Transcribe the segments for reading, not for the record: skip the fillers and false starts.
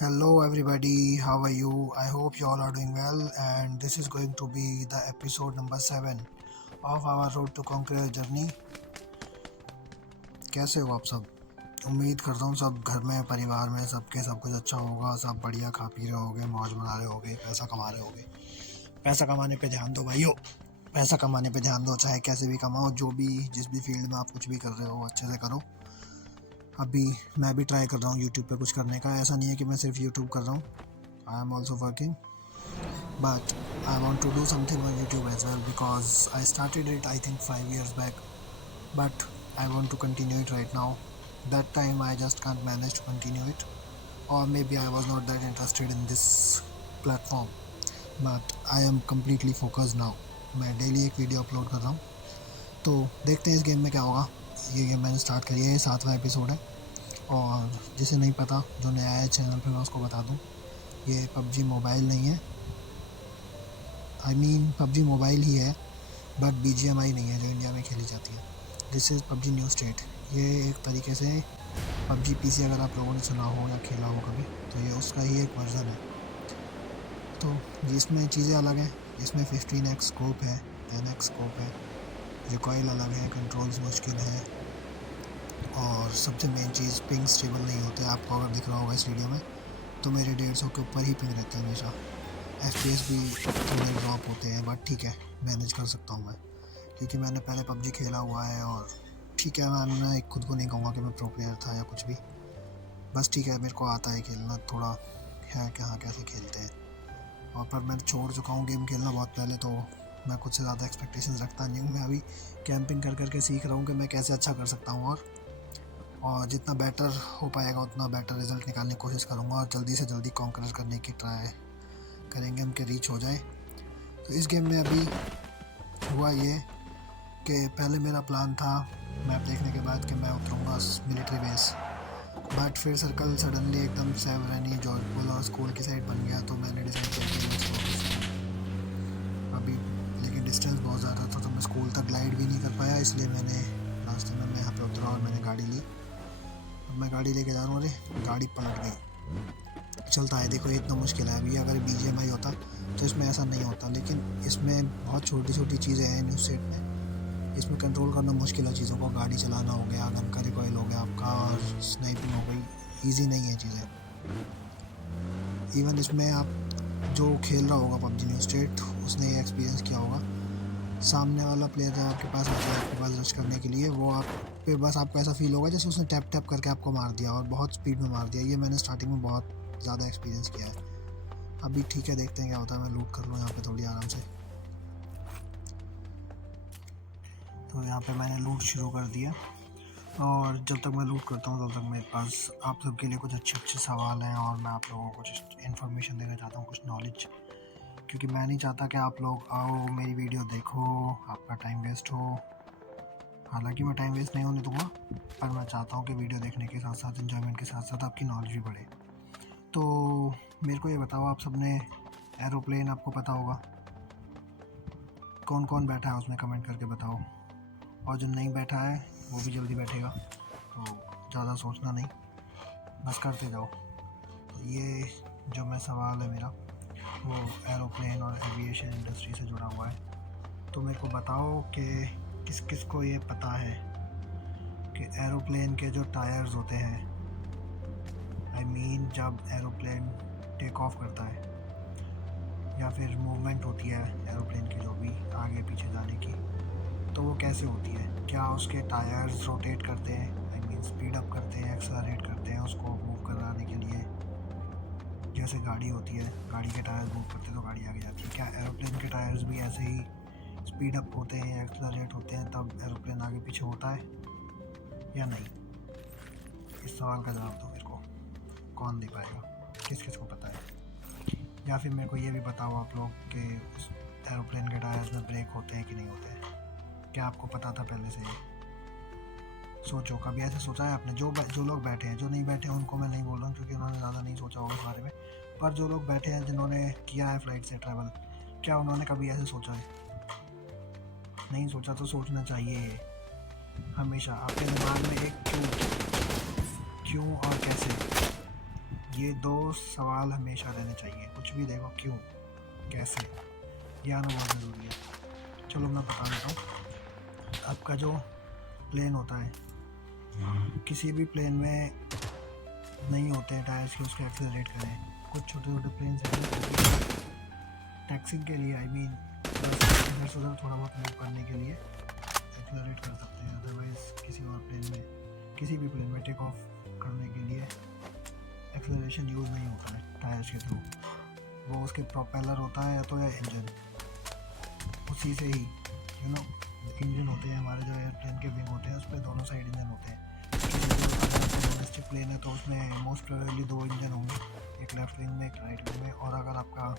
Hello, everybody. How are you? I hope you all are doing well. And this is going to be the episode number 7 of our Road to Conquer journey. कैसे हो आप सब? उम्मीद करता हूँ सब घर में परिवार में सबके सब कुछ अच्छा होगा, सब बढ़िया खा पी रहे होगे, मौज मना रहे होगे, पैसा कमा रहे होगे। पैसा कमाने पे ध्यान दो भाइयों, पैसा कमाने पे ध्यान दो, चाहे कैसे भी कमाओ, जो भी जिस भी फील्ड में आप कुछ भी कर रहे हो अच्छे से करो। अभी मैं भी ट्राई कर रहा हूँ यूट्यूब पे कुछ करने का। ऐसा नहीं है कि मैं सिर्फ यूट्यूब कर रहा हूँ, I am also working, but I want to do something on YouTube as well because I started it I think 5 years back, but I want to continue it right now. That time I just can't manage to continue it, or maybe I was not that interested in this platform, but I am completely focused now. मैं daily एक video upload कर रहा हूँ, तो देखते हैं इस game में क्या होगा। ये गेम मैंने स्टार्ट करी है, ये 7वां एपिसोड है। और जिसे नहीं पता, जो नया है चैनल पे, मैं उसको बता दूँ, ये PUBG मोबाइल नहीं है। PUBG मोबाइल ही है, बट BGMI नहीं है जो इंडिया में खेली जाती है। This is PUBG new state. ये एक तरीके से PUBG PC अगर आप लोगों ने सुना हो या खेला हो कभी, तो ये उसका ही एक वर्जन है। तो इसमें चीज़ें अलग हैं, इसमें 15x स्कोप है, 10x स्कोप है, रिकॉइल अलग है, कंट्रोल्स मुश्किल है, और सबसे मेन चीज़ पिंग स्टेबल नहीं होते। आपको अगर दिख रहा होगा इस वीडियो में, तो मेरे 150 के ऊपर ही पिंग रहते हैं हमेशा। FPS भी थोड़े ड्रॉप होते हैं, बट ठीक है, मैनेज कर सकता हूँ मैं, क्योंकि मैंने पहले PUBG खेला हुआ है। और ठीक है, मैं खुद को नहीं कहूँगा कि मैं प्रो प्लेयर था या कुछ भी, बस ठीक है, मेरे को आता है खेलना, थोड़ा है कि हाँ कैसे खेलते हैं। और पर मैं छोड़ चुका हूँ गेम खेलना बहुत पहले, तो मैं कुछ से ज़्यादा एक्सपेक्टेशंस रखता नहीं हूँ। मैं अभी कैंपिंग कर करके सीख रहा हूँ कि मैं कैसे अच्छा कर सकता हूँ, और जितना बेटर हो पाएगा उतना बेटर रिजल्ट निकालने की कोशिश करूँगा, और जल्दी से जल्दी कॉन्कर करने की ट्राई करेंगे हम कि रीच हो जाए। तो इस गेम में अभी हुआ ये कि पहले मेरा प्लान था मैप देखने के बाद कि मैं उतरूँगा मिलिट्री बेस, बट फिर सर्कल सडनली एकदम सेवरनी जॉर्ज पुल और स्कूल की साइड बन गया, तो मैंने डिसाइड किया अभी, लेकिन डिस्टेंस बहुत ज़्यादा था, तो मैं स्कूल तक ग्लाइड भी नहीं कर पाया, इसलिए मैंने रास्ते में मैं यहाँ पे उतरा और मैंने गाड़ी ली। अब मैं गाड़ी लेके जा रहा हूँ, अरे गाड़ी पलट गई। चलता है, देखो ये इतना मुश्किल है। अभी अगर BGMI होता तो इसमें ऐसा नहीं होता, लेकिन इसमें बहुत छोटी छोटी चीज़ें हैं न्यू सेट में। इसमें कंट्रोल करना मुश्किल है चीज़ों को, गाड़ी चलाना हो गया, गन का रिकॉइल हो गया आपका, और स्नाइपिंग हो गई, ईजी नहीं है चीज़ें। इवन इसमें आप जो खेल रहा होगा PUBG न्यू स्टेट, उसने ये एक्सपीरियंस किया होगा, सामने वाला प्लेयर जब आपके पास आता है आपके पास रश करने के लिए, वो आप पे बस आपको ऐसा फील होगा जैसे उसने टैप टैप करके आपको मार दिया, और बहुत स्पीड में मार दिया। ये मैंने स्टार्टिंग में बहुत ज़्यादा एक्सपीरियंस किया है। अभी ठीक है, देखते हैं क्या होता है। मैं लूट कर लूँ यहाँ पे थोड़ी आराम से। तो यहाँ पे मैंने लूट शुरू कर दिया, और जब तक मैं लूट करता हूँ तब तक मेरे पास आप सबके लिए कुछ अच्छे अच्छे सवाल हैं, और मैं आप लोगों को कुछ इन्फॉर्मेशन देना चाहता हूँ, कुछ नॉलेज, क्योंकि मैं नहीं चाहता कि आप लोग आओ मेरी वीडियो देखो, आपका टाइम वेस्ट हो। हालांकि मैं टाइम वेस्ट नहीं होने दूंगा, पर मैं चाहता हूँ कि वीडियो देखने के साथ साथ, एंजॉयमेंट के साथ साथ आपकी नॉलेज भी बढ़े। तो मेरे को ये बताओ, आप सबने एरोप्लेन आपको पता होगा, कौन कौन बैठा है उसमें कमेंट करके बताओ, और जो नहीं बैठा है वो भी जल्दी बैठेगा, तो ज़्यादा सोचना नहीं, बस करते जाओ। तो ये जो मैं सवाल है मेरा, वो एरोप्लेन और एविएशन इंडस्ट्री से जुड़ा हुआ है। तो मेरे को बताओ कि किस किस को ये पता है कि एरोप्लेन के जो टायर्स होते हैं, जब एरोप्लेन टेक ऑफ करता है या फिर मूवमेंट होती है एरोप्लेन की, जो भी आगे पीछे जाने की, तो वो कैसे होती है? क्या उसके टायर्स रोटेट करते हैं, स्पीड अप करते हैं, एक्सेलरेट करते हैं उसको मूव कराने के लिए? जैसे गाड़ी होती है, गाड़ी के टायर्स मूव करते हैं तो गाड़ी आगे जाती है। क्या एरोप्लेन के टायर्स भी ऐसे ही स्पीड अप होते हैं, एक्सेलरेट होते हैं, तब एरोप्लेन आगे पीछे होता है या नहीं? इस सवाल का जवाब दो मेरे को, कौन दे पाएगा, किस किस को पता है? या फिर मेरे को ये भी बताओ आप लोग कि उस एरोप्लेन के टायर्स में ब्रेक होते हैं कि नहीं होते हैं? क्या आपको पता था पहले से? सोचो, कभी ऐसे सोचा है आपने? जो लोग बैठे हैं, जो नहीं बैठे हैं उनको मैं नहीं बोल रहा हूँ, क्योंकि उन्होंने ज़्यादा नहीं सोचा होगा इस बारे में, पर जो लोग बैठे हैं, जिन्होंने किया है फ़्लाइट से ट्रैवल, क्या उन्होंने कभी ऐसे सोचा है? नहीं सोचा तो सोचना चाहिए हमेशा। आपके दिमाग में एक क्यों और कैसे, ये 2 सवाल हमेशा रहने चाहिए, कुछ भी देखो क्यों, कैसे, ये आना बहुत ज़रूरी है। चलो मैं बता देता हूँ। आपका जो प्लेन होता है, किसी भी प्लेन में नहीं होते हैं टायर्स कि उसको एक्सेलरेट करें। कुछ छोटे छोटे प्लेन टैक्सिंग के लिए, आई मीन इधर से उधर थोड़ा बहुत मूव करने के लिए एक्सेलरेट कर सकते हैं। अदरवाइज़ किसी और प्लेन में, किसी भी प्लेन में टेक ऑफ करने के लिए एक्सेलरेशन यूज़ नहीं होता है टायर्स के थ्रू। वो उसके प्रोपेलर होता है या तो या इंजन, उसी से ही इंजन होते हैं हमारे जो एयरप्लेन के विंग होते हैं, उस पर दोनों साइड इंजन होते हैं। डोमेस्टिक प्लेन है तो उसमें मोस्ट प्रोबेबली 2 इंजन होंगे, एक लेफ्ट विंग में एक राइट विंग में। और अगर आपका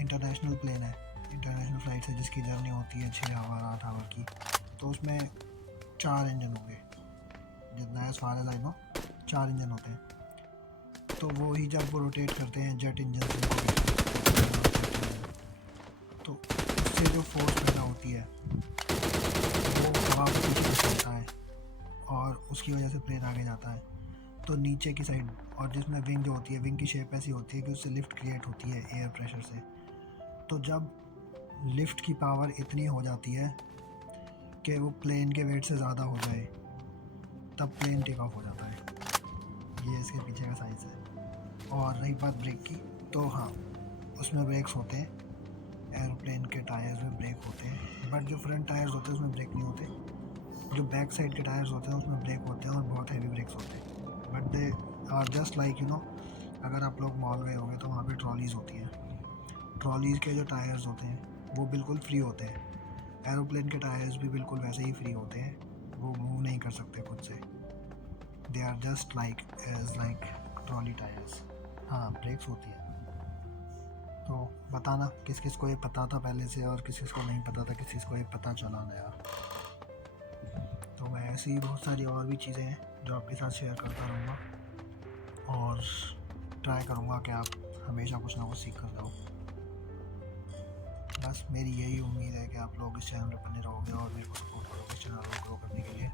इंटरनेशनल प्लेन है, इंटरनेशनल फ्लाइट से जिसकी जर्नी होती है 6 आवर 8 आवर की, तो उसमें 4 इंजन होंगे, जितना as far as I know 4 engine होते हैं। तो वो ही जब वो रोटेट करते हैं जेट इंजन से, तो उससे जो फोर्स पैदा होती है वो हवा को पीछे खींचता है और उसकी वजह से प्लेन आगे जाता है। तो नीचे की साइड, और जिसमें विंग जो होती है, विंग की शेप ऐसी होती है कि उससे लिफ्ट क्रिएट होती है एयर प्रेशर से। तो जब लिफ्ट की पावर इतनी हो जाती है कि वो प्लेन के वेट से ज़्यादा हो जाए, तब प्लेन टेक ऑफ हो जाता है। ये इसके पीछे का साइज़ है। और रही बात ब्रेक की, तो हाँ, उसमें ब्रेक्स होते हैं, एरोप्लेन के टायर्स में ब्रेक होते हैं, बट जो फ्रंट टायर्स होते हैं उसमें ब्रेक नहीं होते। जो बैक साइड के टायर्स होते हैं उसमें ब्रेक होते हैं, और बहुत हैवी ब्रेक्स होते हैं। But they are just like अगर आप लोग मॉल गए होंगे तो वहाँ पे ट्रॉलीज़ होती हैं। ट्रॉलीज़ के जो टायर्स होते हैं वो बिल्कुल फ्री होते हैं। एरोप्लेन के टायर्स भी बिल्कुल वैसे ही फ्री होते हैं, वो मूव नहीं कर सकते खुद से। They are just like trolley tyres. हाँ, ब्रेक्स होती है। तो बताना किस किस को ये पता था पहले से और किस किस को नहीं पता था, किस किस को ये पता चला नया। तो मैं ऐसी ही बहुत सारी और भी चीज़ें हैं जो आपके साथ शेयर करता रहूँगा, और ट्राई करूँगा कि आप हमेशा कुछ ना कुछ सीख कर जाओ। बस मेरी यही उम्मीद है कि आप लोग इस चैनल पर बने रहोगे और मेरे को सपोर्ट करोगे इस चैनल को ग्रो करने के लिए।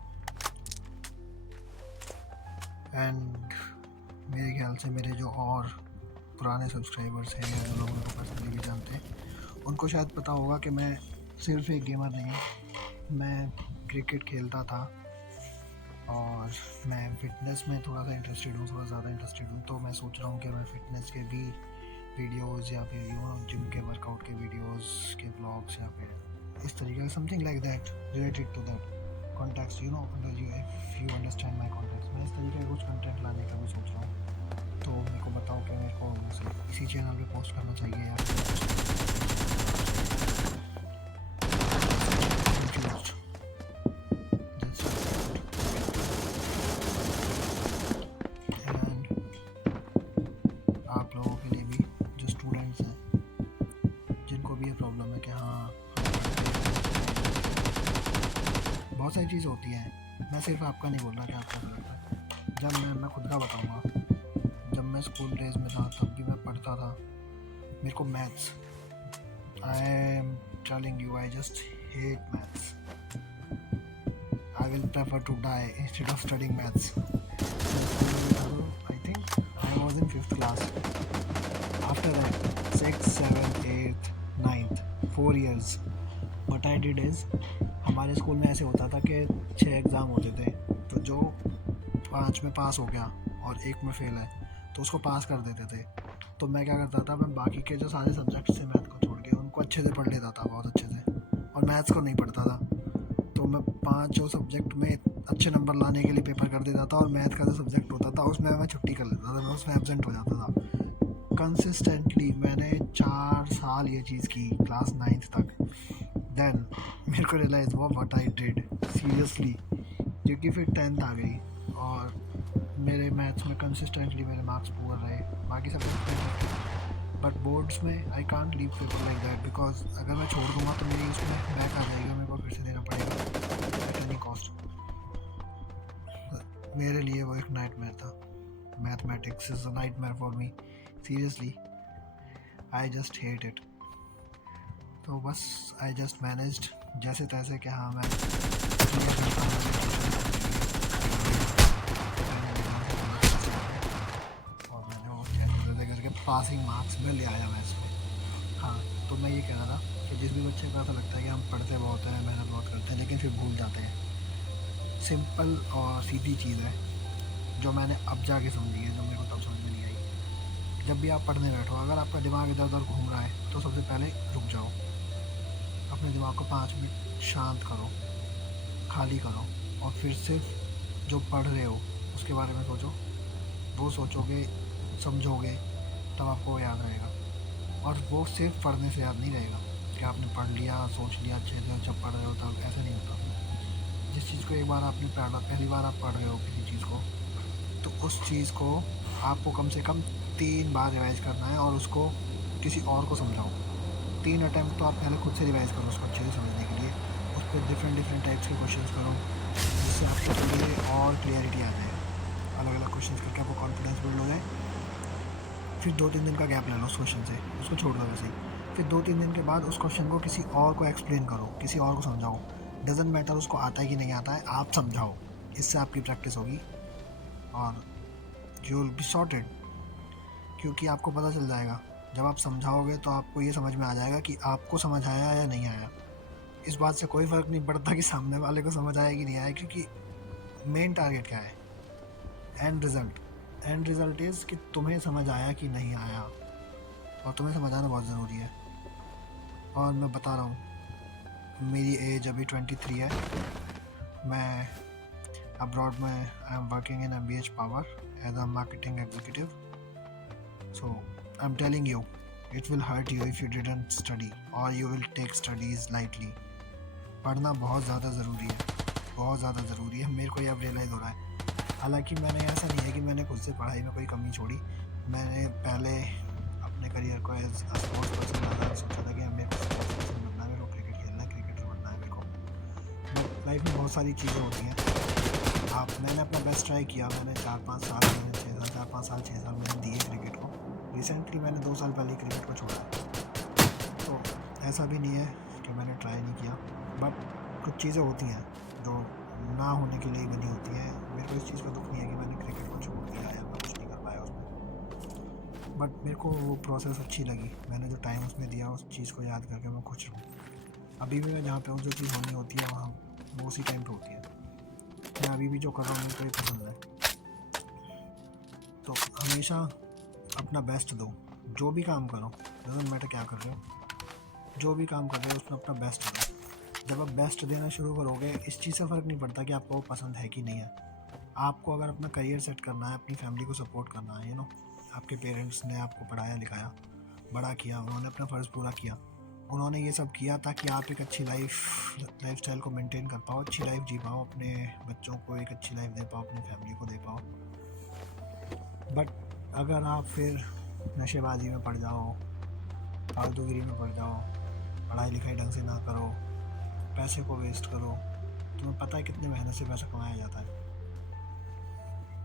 एंड मेरे ख्याल से मेरे जो और पुराने सब्सक्राइबर्स हैं या जो लोग मेरे को पर्सनली भी जानते हैं, उनको शायद पता होगा कि मैं सिर्फ एक गेमर नहीं हूँ। मैं क्रिकेट खेलता था और मैं फ़िटनेस में थोड़ा सा इंटरेस्टेड हूँ, थोड़ा ज़्यादा इंटरेस्टेड हूँ। तो मैं सोच रहा हूँ कि मैं फ़िटनेस के भी वीडियोस या फिर जिम के वर्कआउट के वीडियोस के ब्लॉग्स या फिर इस तरीके का something like that related to that context if you understand my context. मैं इस तरीके का कुछ कंटेंट लाने का भी सोच रहा हूँ। तो मेरे को बताओ कि मेरे को इसी चैनल पे पोस्ट करना चाहिए या आप लोगों के लिए भी जो स्टूडेंट्स हैं जिनको भी ये प्रॉब्लम है कि हाँ बहुत सारी चीज़ होती हैं। मैं सिर्फ आपका नहीं बोल रहा कि आपका भी लगता है। जब मैं खुद का बताऊँगा, जब मैं स्कूल डेज में था तब भी मैं पढ़ता था, मेरे को maths, I am telling you, I just hate maths. I will prefer to die instead of studying maths. I think I was in 5th class. After that 6th 7th 8th 9th 4 years what I did is, हमारे school में ऐसे होता था कि 6 exam होते थे, तो जो 5 में पास हो गया और 1 में फेल है तो उसको पास कर देते थे। तो मैं क्या करता था, मैं बाकी के जो सारे सब्जेक्ट थे मैथ को छोड़ के उनको अच्छे से पढ़ लेता था, बहुत अच्छे से, और मैथ्स को नहीं पढ़ता था। तो मैं 5 सब्जेक्ट में अच्छे नंबर लाने के लिए पेपर कर देता था, और मैथ का जो सब्जेक्ट होता था उसमें मैं छुट्टी कर लेता था, मैं उसमें एब्सेंट हो जाता था। कंसिस्टेंटली मैंने 4 साल ये चीज़ की, क्लास 9th तक। देन मेरे को रियलाइज़ हुआ व्हाट आई डिड सीरियसली, क्योंकि फिर 10th आ गई और मेरे मैथ्स में कंसिस्टेंटली मेरे मार्क्स पुअर रहे, बाकी सब बट बोर्ड्स में I can't leave paper like that, because अगर मैं छोड़ दूँगा तो मेरी उसमें बैक आ जाएगा, मेरे को फिर से देना पड़ेगा एट एनी कॉस्ट। मेरे लिए वो एक नाइटमेयर था। Mathematics is a nightmare for me, seriously I just hate it. तो बस आई जस्ट मैनेज्ड जैसे तैसे कि हाँ मैं पासिंग मार्क्स मिल आया मैं इसमें। हाँ, तो मैं ये कह रहा था कि जिस भी बच्चे को ऐसा लगता है कि हम पढ़ते बहुत हैं, मेहनत बहुत करते हैं, लेकिन फिर भूल जाते हैं, सिंपल और सीधी चीज़ है जो मैंने अब जाके समझी है, जो मेरे को तब समझ में नहीं आई। जब भी आप पढ़ने बैठो, अगर आपका दिमाग इधर उधर घूम रहा है तो सबसे पहले रुक जाओ, अपने दिमाग को 5 मिनट शांत करो, खाली करो, और फिर सिर्फ जो पढ़ रहे हो उसके बारे में सोचो। वो सोचोगे, समझोगे, तब आपको याद रहेगा। और वो सिर्फ पढ़ने से याद नहीं रहेगा कि आपने पढ़ लिया, सोच लिया अच्छे से, जब पढ़ रहे हो तब ऐसा नहीं होता। जिस चीज़ को एक बार आपने पढ़ा, पहली बार आप पढ़ रहे हो किसी चीज़ को, तो उस चीज़ को आपको कम से कम 3 बार रिवाइज़ करना है और उसको किसी और को समझाओ। 3 अटेम्प्ट तो आप पहले खुद से रिवाइज़ करो उसको अच्छे से समझने के लिए। उस पर डिफरेंट टाइप्स के क्वेश्चंस करो, जिससे आपके लिए और क्लियरिटी आ जाए। अलग अलग क्वेश्चंस करके आपको कॉन्फिडेंस बिल्ड हो जाए। फिर 2-3 दिन का गैप ले लो उस क्वेश्चन से, उसको छोड़ दो वैसे ही। फिर 2-3 दिन के बाद उस क्वेश्चन को किसी और को एक्सप्लेन करो, किसी और को समझाओ। डजेंट मैटर उसको आता है कि नहीं आता है, आप समझाओ। इससे आपकी प्रैक्टिस होगी और यू विल बी सॉर्टेड, क्योंकि आपको पता चल जाएगा। जब आप समझाओगे तो आपको ये समझ में आ जाएगा कि आपको समझ आया या नहीं आया। इस बात से कोई फ़र्क नहीं पड़ता कि सामने वाले को समझ आया कि नहीं आया, क्योंकि मेन टारगेट क्या है, एंड रिज़ल्ट इज़ कि तुम्हें समझ आया कि नहीं आया, और तुम्हें समझ आना बहुत ज़रूरी है। और मैं बता रहा हूँ, मेरी एज अभी 23 है। मैं अब्रॉड में I am working in MBH power as a marketing executive. So I'm telling you, it will hurt you if you didn't study or you will take studies lightly. पढ़ना बहुत ज़्यादा ज़रूरी है, बहुत ज़्यादा ज़रूरी है। मेरे को ये अब रियलाइज़ हो रहा है। हालांकि मैंने ऐसा नहीं है कि मैंने खुद से पढ़ाई में कोई कमी छोड़ी। मैंने पहले अपने करियर को एज अ स्पोर्ट्स पर्सन ज़्यादा सोचा था कि मेरे को स्पोर्ट्स पर्सन बनना है, मेरे को क्रिकेट खेलना है, क्रिकेटर बनना है मेरे को। बट लाइफ में बहुत सारी चीज़ें होती हैं। मैंने अपना बेस्ट ट्राई किया। मैंने 4-5 साल मैंने 6 साल मैंने दिए क्रिकेट को। रिसेंटली मैंने 2 साल पहले क्रिकेट को छोड़ा है। तो ऐसा भी नहीं है कि मैंने ट्राई नहीं किया, बट कुछ चीज़ें होती हैं जो ना होने के लिए बनी होती हैं। मेरे को इस चीज़ का दुख नहीं है कि मैंने क्रिकेट को छोड़ दिया या मैं कुछ नहीं कर पाया उसमें, बट मेरे को वो प्रोसेस अच्छी लगी। मैंने जो टाइम उसमें दिया, उस चीज़ को याद करके मैं खुश हूँ। अभी भी मैं जहाँ पे हूँ, जो चीज़ होनी होती है वहाँ वो उसी टाइम पर होती है। मैं अभी भी जो कर रहा हूँ मेरे को ये पसंद है। तो हमेशा अपना बेस्ट दो, जो भी काम करो, डजेंट मैटर क्या कर रहे हो, जो भी काम कर रहे हो उसमें अपना बेस्ट दो। जब आप बेस्ट देना शुरू करोगे, इस चीज़ से फ़र्क नहीं पड़ता कि आपको वो पसंद है कि नहीं है। आपको अगर अपना करियर सेट करना है, अपनी फैमिली को सपोर्ट करना है, आपके पेरेंट्स ने आपको पढ़ाया लिखाया, बड़ा किया, उन्होंने अपना फ़र्ज़ पूरा किया। उन्होंने ये सब किया ताकि आप एक अच्छी लाइफ स्टाइल को मेंटेन कर पाओ, अच्छी लाइफ जी पाओ, अपने बच्चों को एक अच्छी लाइफ दे पाओ, अपनी फैमिली को दे पाओ। बट अगर आप फिर नशेबाजी में पड़ जाओ, फालतूगिरी में पड़ जाओ, पढ़ाई लिखाई ढंग से ना करो, पैसे को वेस्ट करो, तुम्हें पता है कितने मेहनत से पैसा कमाया जाता है।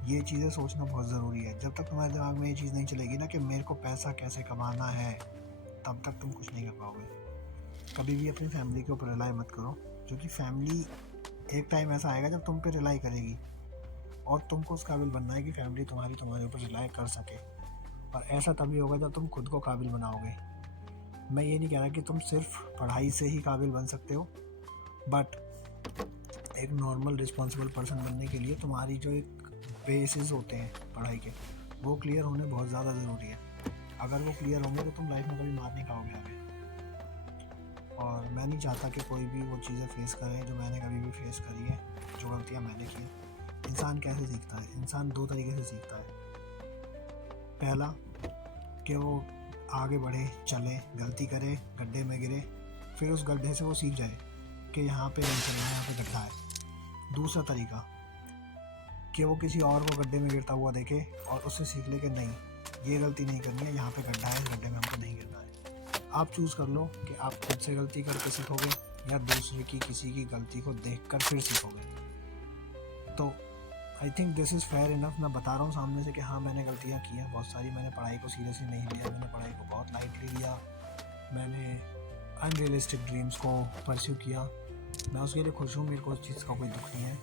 ये चीज़ें सोचना बहुत ज़रूरी है। जब तक तुम्हारे दिमाग में ये चीज़ नहीं चलेगी ना कि मेरे को पैसा कैसे कमाना है, तब तक तुम कुछ नहीं कर पाओगे। कभी भी अपनी फैमिली के ऊपर रिलाई मत करो, क्योंकि फैमिली एक टाइम ऐसा आएगा जब तुम पे रिलाई करेगी, और तुमको उस काबिल बनना है कि फैमिली तुम्हारे ऊपर रिलाई कर सके। और ऐसा तभी होगा जब तुम खुद को काबिल बनाओगे। मैं ये नहीं कह रहा कि तुम सिर्फ पढ़ाई से ही काबिल बन सकते हो, बट एक नॉर्मल रिस्पॉन्सिबल पर्सन बनने के लिए तुम्हारी जो एक बेसिस होते हैं पढ़ाई के, वो क्लियर होने बहुत ज़्यादा ज़रूरी है। अगर वो क्लियर होंगे तो तुम लाइफ में कभी मार नहीं खाओगे आगे। और मैं नहीं चाहता कि कोई भी वो चीज़ें फेस करे जो मैंने कभी भी फेस करी है, जो गलतियाँ मैंने की। इंसान कैसे सीखता है? इंसान 2 तरीके से सीखता है। पहला कि वो आगे बढ़े, चले, गलती करे, गड्ढे में गिरे, फिर उस गड्ढे से वो सीख जाए कि यहाँ पे नहीं चलना है, यहाँ पे गड्ढा है। दूसरा तरीका कि वो किसी और को गड्ढे में गिरता हुआ देखे और उससे सीख ले कि नहीं, ये गलती नहीं करनी है, यहाँ पे गड्ढा है, इस गड्ढे में हमको नहीं गिरना है। आप चूज़ कर लो कि आप खुद से गलती करके सीखोगे या दूसरे की किसी की गलती को देखकर फिर सीखोगे। तो I think this is fair enough. मैं बता रहा हूँ सामने से कि हाँ, मैंने गलतियाँ की हैं बहुत सारी। मैंने पढ़ाई को सीरियसली नहीं लिया, मैंने पढ़ाई को बहुत लाइटली लिया, मैंने अनरियलिस्टिक ड्रीम्स को परस्यू किया। मैं उसके लिए खुश हूँ, मेरे को उस चीज़ का कोई दुख नहीं है।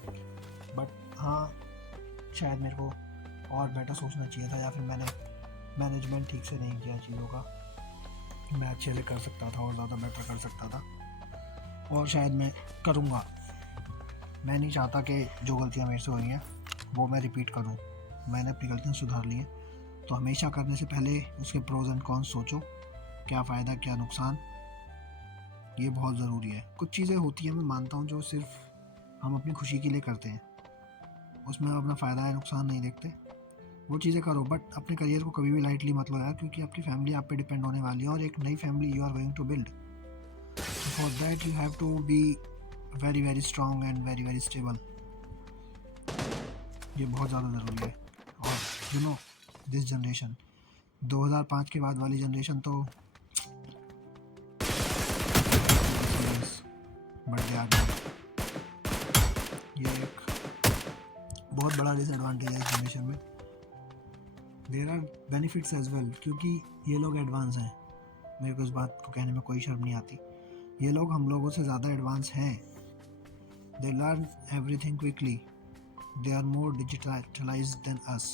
बट हाँ, शायद मेरे को और बेटर सोचना चाहिए था, या फिर मैंने मैनेजमेंट ठीक से नहीं किया चीज़ों का। मैं अच्छे से कर सकता था और ज़्यादा बेटर कर सकता था, और शायद मैं करूँगा। मैं नहीं चाहता कि जो गलतियाँ मेरे से हो रही हैं वो मैं रिपीट करूँ। मैंने अपनी गलतियाँ सुधार ली हैं, तो हमेशा करने से पहले उसके प्रोज एंड कॉन्स सोचो, क्या फ़ायदा क्या नुकसान, ये बहुत ज़रूरी है। कुछ चीज़ें होती हैं, मैं मानता हूँ, जो सिर्फ हम अपनी खुशी के लिए करते हैं, उसमें हम अपना फ़ायदा या नुकसान नहीं देखते। वो चीज़ें करो, बट अपने करियर को कभी भी लाइटली मत लो यार, क्योंकि आपकी फैमिली आप पे डिपेंड होने वाली है, और एक नई family you are going to build. So for that you have to be very very strong and very very stable. ये बहुत ज़्यादा ज़रूरी है। और यू नो दिस जनरेशन 2005 के बाद वाली जनरेशन तो बट दे आर बैड। ये एक बहुत बड़ा डिसएडवांटेज है इस जनरेशन में। There are benefits as well, क्योंकि ये लोग एडवांस हैं। मेरे को इस बात को कहने में कोई शर्म नहीं आती। ये लोग हम लोगों से ज़्यादा एडवांस हैं। They learn everything quickly, they are more digitalized than us,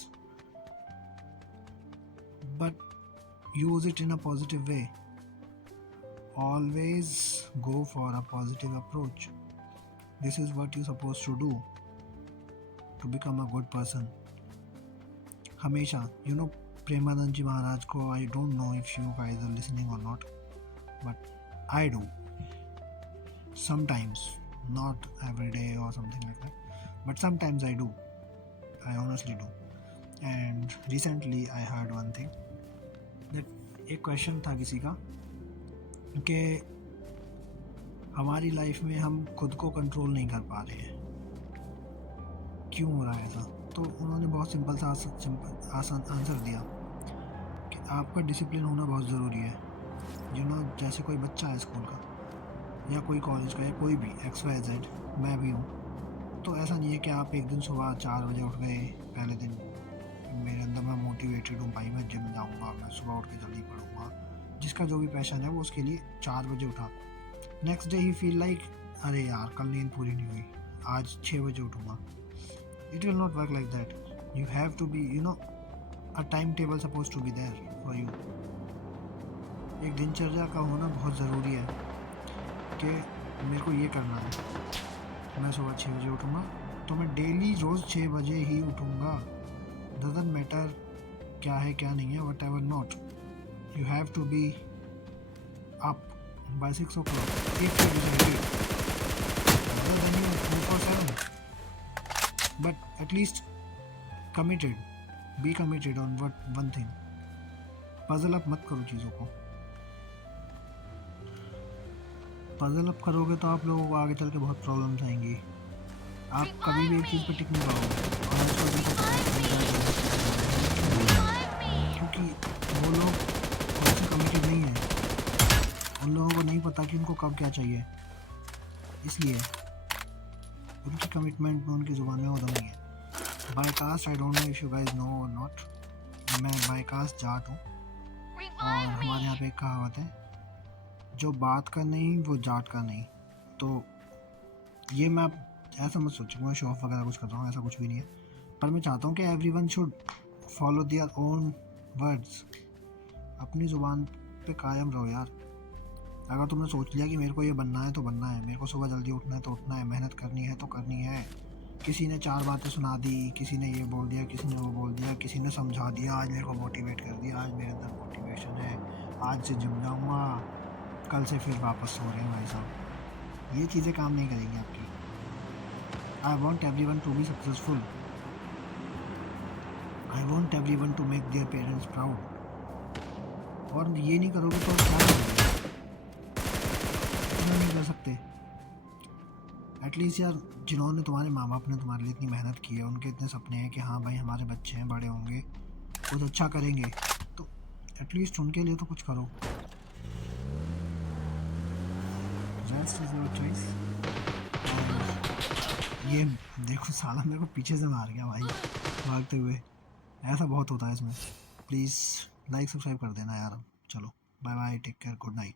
but use it in a positive way. Always go for a positive approach. This is what you're supposed to do to become a good person. हमेशा प्रेमानंद जी महाराज को, I don't know if you guys are listening or not, but I do sometimes, not every day or something like that, but sometimes I do. I honestly do. And recently I heard one thing that एक question था किसी का कि हमारी life में हम खुद को कंट्रोल नहीं कर पा रहे हैं, क्यों हो रहा है ऐसा? तो उन्होंने बहुत सिंपल सा आसान आंसर दिया कि आपका डिसिप्लिन होना बहुत ज़रूरी है। जैसे कोई बच्चा है स्कूल का या कोई कॉलेज का या कोई भी XYZ, मैं भी हूँ, तो ऐसा नहीं है कि आप एक दिन सुबह 4 बजे उठ गए। पहले दिन मेरे अंदर मैं मोटिवेटेड हूँ, भाई मैं जिम जाऊँगा, मैं सुबह उठ के जल्दी पढ़ूँगा, जिसका जो भी पैशन है वो उसके लिए 4 बजे उठा। नेक्स्ट डे ही फील लाइक अरे यार कल नींद पूरी नहीं हुई, आज 6 बजे उठूँगा। It will not work like that. You have to be a timetable suppose to be there for you. एक दिनचर्या का होना बहुत ज़रूरी है कि मेरे को ये करना है, मैं सुबह 6 बजे उठूँगा, तो मैं डेली रोज़ 6 बजे ही उठूँगा। डजंट मैटर क्या है क्या नहीं है, whatever not, you have to be up by 6 o'clock, 8 rather than you go for 7, but at least committed, be committed on one thing. Puzzle up मत करो चीज़ों को। पजल अप करोगे तो आप लोगों को आगे चल के बहुत प्रॉब्लम्स आएंगी। आप कभी भी एक चीज़ पर टिक नहीं पाओगे, क्योंकि वो लोग ऐसे कमिटेड नहीं है। उन लोगों को नहीं पता कि उनको कब क्या चाहिए, इसलिए उनकी कमिटमेंट में, उनकी ज़ुबान में वो दम नहीं है। By caste, I don't know if you guys know or not, मैं बाय कास्ट जाट हूँ, और हमारे यहाँ पे एक कहावत है, जो बात का नहीं वो जाट का नहीं। तो ये मैं ऐसा मत सोचो मैं शो ऑफ वगैरह कुछ कर रहा हूँ, ऐसा कुछ भी नहीं है, पर मैं चाहता हूँ कि everyone should follow their own words. अपनी ज़ुबान पे कायम रहो यार। अगर तुमने सोच लिया कि मेरे को ये बनना है तो बनना है, मेरे को सुबह जल्दी उठना है तो उठना है, मेहनत करनी है तो करनी है। किसी ने 4 बातें सुना दी, किसी ने ये बोल दिया, किसी ने वो बोल दिया, किसी ने समझा दिया, आज मेरे को मोटिवेट कर दिया, आज मेरे अंदर मोटिवेशन है, आज से जिम जाऊँगा, कल से फिर वापस सो रहे हैं भाई साहब। ये चीज़ें काम नहीं करेंगी आपकी। I want everyone to be successful, I want everyone to make their parents proud. और ये नहीं करोगे तो क्या करोगे? इतना नहीं कर सकते। एटलीस्ट यार, जिन्होंने तुम्हारे माँ बाप ने तुम्हारे लिए इतनी मेहनत की है, उनके इतने सपने हैं कि हाँ भाई हमारे बच्चे हैं, बड़े होंगे, कुछ अच्छा करेंगे, तो एटलीस्ट उनके लिए तो कुछ करो। Rest is your choice. ये देखो साला मेरे को पीछे से मार गया भाई भागते हुए, ऐसा बहुत होता है इसमें। प्लीज़ लाइक सब्सक्राइब कर देना यार। चलो bye bye, take care, good night.